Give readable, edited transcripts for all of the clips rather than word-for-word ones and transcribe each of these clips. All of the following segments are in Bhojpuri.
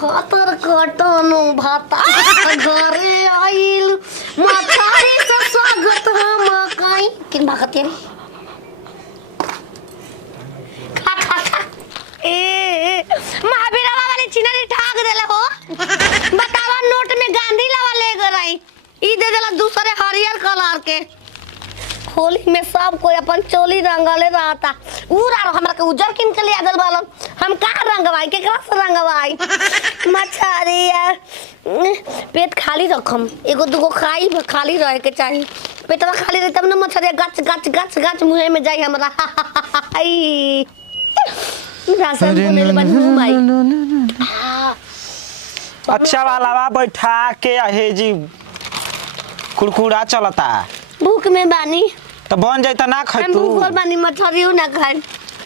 खतर कटनो भाता घरे आइल मथारी से स्वागत हम कहीं किन भागते रे खा खा खा ए महावीरा वाली चिनारी ठाक देले हो बतावा नोट में गांधी लावा ले गई ई दे देला दूसरे हरियर कलर के होली में सब कोई अपन चोली रंगले रहता उरा हमरा के उजर किन के लिया दल बालन हम का रंगवाई के से रंगवाई मछरिया पेट खाली रखम एगो दुगो खाई खाली रहे के चाहिए पेटवा खाली रहे तब न मछरिया गच गच गच गच मुंह में जाई हमरा आई रासन बोले बन मुंह अच्छा वाला बैठा के आहे जी कुरकुरा चलता भूख में बानी तो बन जाता ना खाई तू भूखल बानी मछरियो ना खाई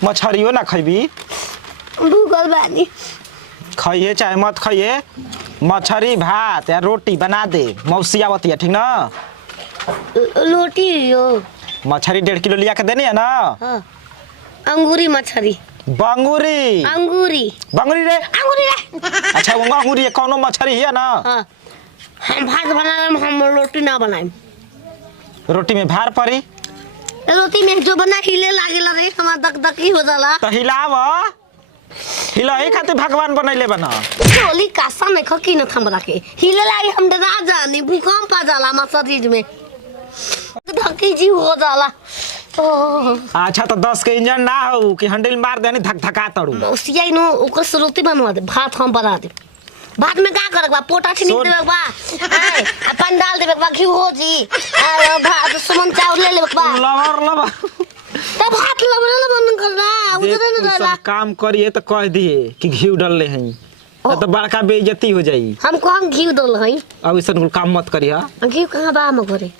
मछरियो ना खइबी भूखल बानी खाइए चाहे मत खाइए मछरी भात या रोटी बना दे मौसी आवती है ठीक ना रोटी यो मछरी 1.5 किलो लिया के देनी है ना हाँ अंगूरी मछरी बंगूरी अंगूरी बंगूरी रे अच्छा वो अंगूरी कौनो मछरी है ना हाँ हम भात बनाएम हम रोटी ना बनाएम रोटी में भार पड़ी रोटी में जो बना हिले लागेला रे हमार दकदकी हो जाला तो हिलाव हिलाही खातिर भगवान बनैले बना चोली कासा में खकी न हमरा के हिले लागे हम डरा जानी भूकंप आ जाला हमार शरीर में धकी जी हो जाला अच्छा तो 10 के इंजन ना हो कि हैंडल मार देनी धक धका तड़ू उसिया नो ओकर से रोटी बनवा दे भात हम बना दे भात में का करबा पोटा छिनी देबे बा अपन डाल देबे बा घी हो जी भात सुमन चावल ले लेबे बा लवर तब भात लबरे बन कर रहा उधर न रहला काम करिए तो कह दिए कि घी डालले हैं तो बड़का बेइज्जती हो जाई हमको हम घी डाल हई अब ऐसा कुल काम मत करिया घी कहां बा हम घरे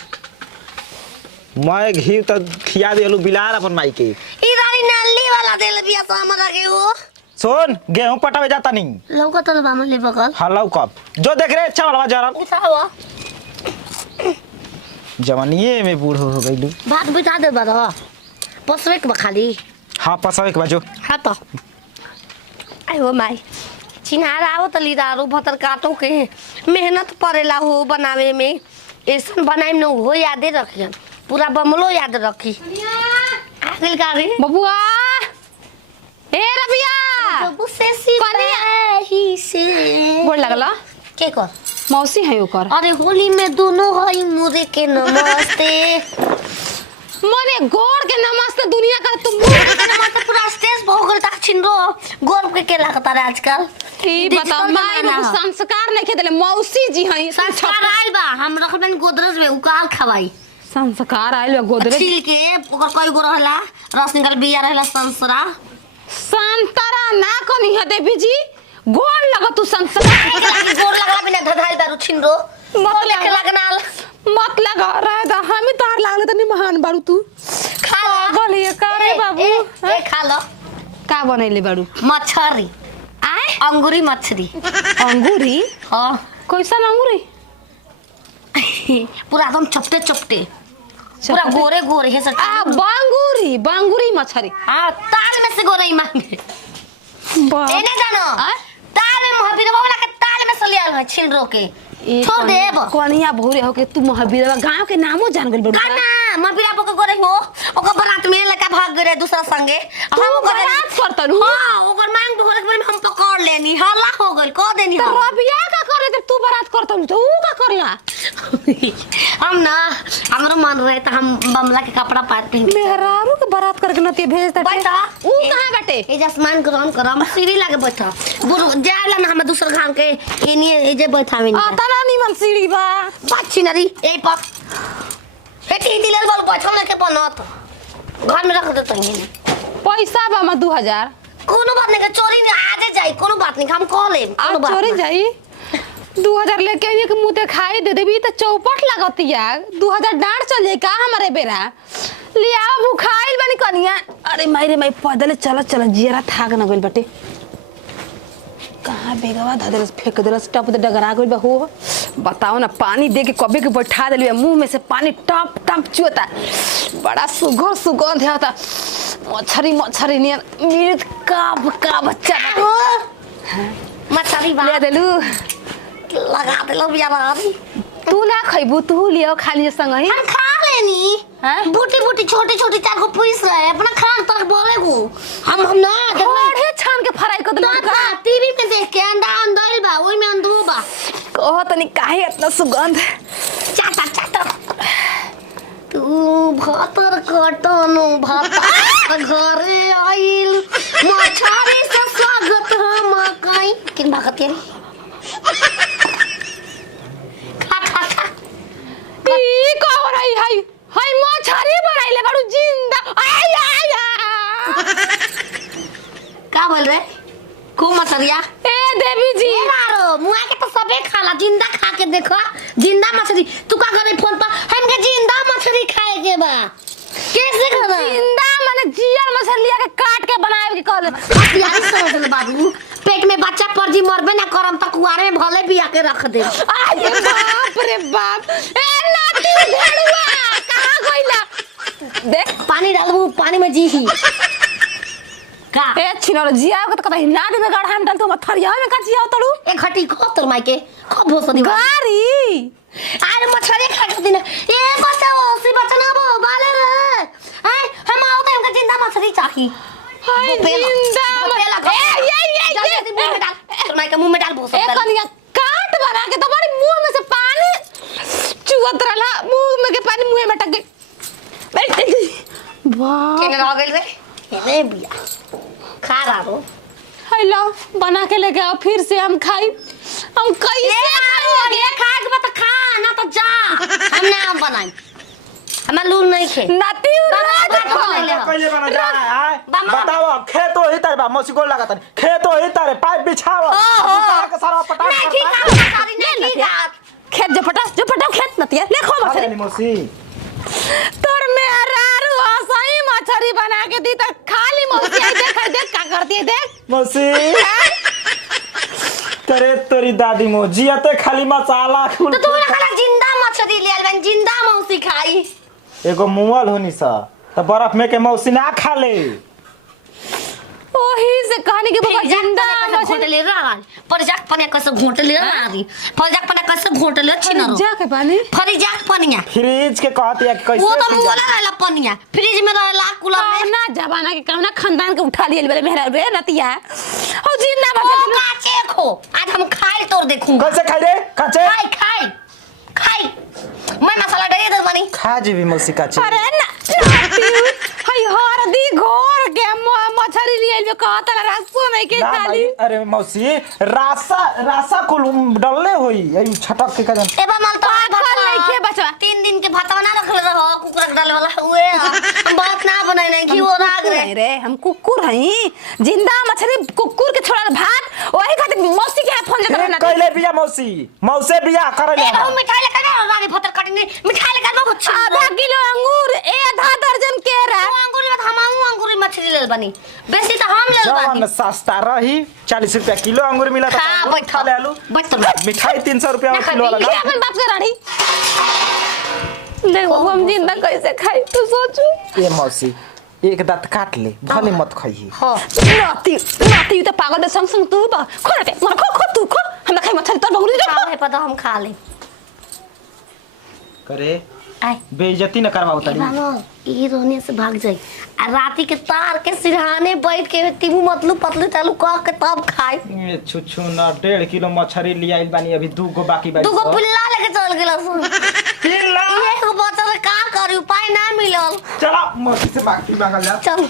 मैं घी तो खिया देलू बिलार अपन माई के ई रानी नल्ली वाला देल बिया तो हमरा के वो सुन गेहूं पटावे जाता नहीं लौका तल बाम ले बगल हलाउ कब जो देख रे अच्छा वाला जरा उठावा जवानीए में बूढ़ हो गइलू भात बिता दे बा पसवे के खाली हां पसावे के बाजो हां तो आई हो माई चिन्हार आओ त लीदारो भतर काटो के मेहनत पड़ेला हो बनावे में ऐसन बनाई न हो यादे रखियन पूरा बमलो याद रखी आखिर का रे बबुआ ए रबिया बबू से सी ही से गोड़ लगला के कर मौसी है ओकर अरे होली में दोनों हई मुरे के नमस्ते मने गोड़ के नमस्ते दुनिया का तुम मुरे के नमस्ते पूरा स्टेज भोगल तक छिनरो गोर के लागता रे आजकल ई बता माई में संस्कार नहीं के देले मौसी जी हई संस्कार आइल बा हम रखबन गोदरेज में उकाल खवाई संस्कार आइल बा गोदरेज छील के ओकर कई गो रहला रस निकल बिया रहला संसरा संतरा ना कोनी है देवी जी गोड़ लगा तू संस्कार गोर लगला बिना धधाई दारू छिनरो मत लेके लगनाल मत लगा रहा था हम ही तार लागले तनी महान बारू तू खा बोलिए का रे बाबू ए खा लो का बनैले बारू मछरी आए अंगूरी मछली अंगूरी हां कैसन अंगूरी पूरा एकदम चपटे चपटे पूरा गोरे गोरे है सब आ बांगूरी बांगूरी मछली हां ताल में से गोरे ही मांगे ए नहीं जानो ताल में महावीर बाबा के ताल में से लियाल है छिनरो के छोड़ देब कोनिया भौरे हो के तू महावीर गांव के नामो जान गइल बड़ू काना महावीर बाबा के गोरे हो ओकर बारात में लेके भाग गए दूसरा संगे हम बारात करतनु हां ओकर मांग भोरे के में हम पकड़ लेनी हल्ला हो गइल को देनी तो रबिया का करे ते तू बारात करतनु तो ऊ का करला हम ना हमरो मन रहे त हम बमला के कपड़ा पाते हैं मेहरारू के बारात करके नती भेज दे बैठा ऊ कहां बैठे ए जसमान ग्रहण करम सीढ़ी लागे बैठा बुरु जायला ना हम दूसरा गांव के इनी ए जे बैठावे आ तना निमन सीढ़ी बा बाछी नरी ए पर एटी दिलल वाला बैठा लेके बनत घर में रख देते हैं पैसा बा म 2000 कोनो बात नहीं चोरी नहीं आजे जाई कोनो बात नहीं हम कह ले आ चोरी जाई 2000 लेके आइए के मुंह खाई दे देबी त चौपट लगतिया 2000 डांट चल जाई का हमारे बेरा लिया भूखाइल बनी कनिया अरे मायरे माई पैदल चल चल जियरा थाक न गइल बटे कहां बेगवा धदरस फेंक देलस टप दे डगरा गइल बा हो बताओ ना पानी दे के कबे के बैठा देलिए मुंह में से पानी टप टप चुता बड़ा सुगंध सुगंध है होता मछरी मछरी नियन मिर्च का बच्चा मछली ले भात देलू लगा देलो बियाह तू ना खइबू तू लियो खाली संग ही हम खा लेनी हैं? बूटी बूटी छोटी छोटी चार को पीस रहे अपना खान तक बोले को हम ना ओढ़े छान के फ्राई कर देलू का टीवी में देख के अंडा अंदर बा ओई में अंदो बा कहो तनी काहे इतना सुगंध चाटा चाटा तू भातर कटनो भाता घरे आइल मछरी से स्वागत हम काई किन भागत रे खा खा खा ई कहो रही हाय मछरी बनाइले बाड़ू जिंदा आय आय का बोल रे को मछरिया ए देवी जी ए मारो मुआ के तो सबे खाला जिंदा खा के देखो जिंदा मछली तू का करे फोन पर हमके जिंदा मछली खाए के बा कैसे खाना जिंदा माने जियर मछली के काट के बनाए के कहले यार समझ ले बाबू पेट में बच्चा परजी मरबे ना करम त कुआरे में भले बिया के रख दे आय बाप रे बाप ए नाती भेड़ुआ कहां गइला देख पानी डालू पानी में जी ही का ए छिनर जिया के त कतई नाद में गढ़ा में डाल तो मथरिया में का जिया तड़ू एक खटी खो तोर माई के खो भोसो दी गारी आरे मछली खा के दिन ए बचाओ सी बचना बो बाले रे आय हम आवते हमके जिंदा मछली चाहिए हाय जिंदा जल्दी मुंह में डाल तोर माई के मुंह में डाल भोसो ए कनिया काट बना के तो बड़ी मुंह में से पानी चुवत रहला मुंह में के पानी मुंह में अटक गई वाह केने रह गइल रे एने बिया खा रहा हेलो बना के लेके आओ फिर से हम खाई हम कैसे खाई ये खा के बता खा ना तो जा हम ना बनाई हमें लून नहीं खे नाती बाबा उड़ा कइले बना जा आय बाबा। बताओ अब खेत हो ही तारे बा मौसी गोल लागत खेत हो ही तारे पाइप बिछाओ तार के सारा पटाख नहीं ठीक है सारी नहीं ठीक है खेत जो पटा खेत नतिया ले खो मछली मौसी तोर मेहरारू असही मछली बना के दी त खाली मौसी आई देख का करती है देख मौसी करे तोरी दादी मो जियाते खाली मसाला खुल तो तू ना जिंदा मछली ले आल जिंदा मौसी खाई एगो मुअल होनी सा त बर्फ में के मौसी ना खा ले ओही से कहानी के बाबा जिंदा मछली घोटले रहल परजाक पने कैसे घोटले रहल परजाक पने कैसे घोटले छिनरो जा के पानी फरिजाक पनिया फ्रिज के कहती है कैसे वो तो पी मुंह जा- रहला पनिया फ्रिज में रहला कूलर में ना जमाना के कहना खानदान के उठा लिए मेरे मेहरा रे नतिया हो जिंदा ओ मछली काचे खो आज हम खाए तोड़ देखूंगा कैसे खाई रे काचे खाई खाई खाई मैं मसाला डाल दे बनी खा जीवी मौसी काचे अरे ना हई हरदी घोर के मछली लिए जो कहता ला रास्ता नहीं के ना खाली भाई, अरे मौसी रासा कुल डलले होई यही छटक के कदम एबा मन तो पागल नइखे बचवा। 3 दिन के भात ना रखले रहो कुकर डाले वाला हुए हम बात ना बनाई नहीं कि वो राग रे नहीं रे हम कुकुर हई जिंदा मछली कुकुर के छोड़ल भात ओही खातिर मौसी के हाथ फोन लेकर ना कैले बिया मौसी मौसे बिया करे ए ले बहु मिठाई लेकर ना रानी भतर कटनी मिठाई लेकर बहुत अच्छा आधा किलो अंगूर आधा दर्जन केरा अंगूरी में हम अंगूरी मछली ले बनी बेसी तो हम ले जवन बनी सस्ता रही 40 रुपया किलो अंगूर मिला था हां बैठ खा ले आलू बैठ मिठाई 300 रुपया ना किलो वाला ये अपन बाप के रानी देखो हम जिंदा कैसे खाई तू सोचू ये मौसी एक दांत काट ले भले मत खाइए हां नाती तो पागल संग संग तू बा खो रे मन खो तू खो हम खाई मछली तो बहुरी खाओ है पता हम खा ले करे आय बेइज्जती न करवाओ तारी बानो ये रोने से भाग जाई आ राती के तार के सिरहाने बैठ के तीमू मतलू पतलू चालू कह के तब खाई छुछु न 1.5 किलो मछली ले आइल बानी अभी 2 गो बाकी बाई दूगो पिल्ला लेके चल गेला सुन पिल्ला ये को बच्चा का करी उपाय ना मिलल चलो मौसी से बाकी मांगल जा चल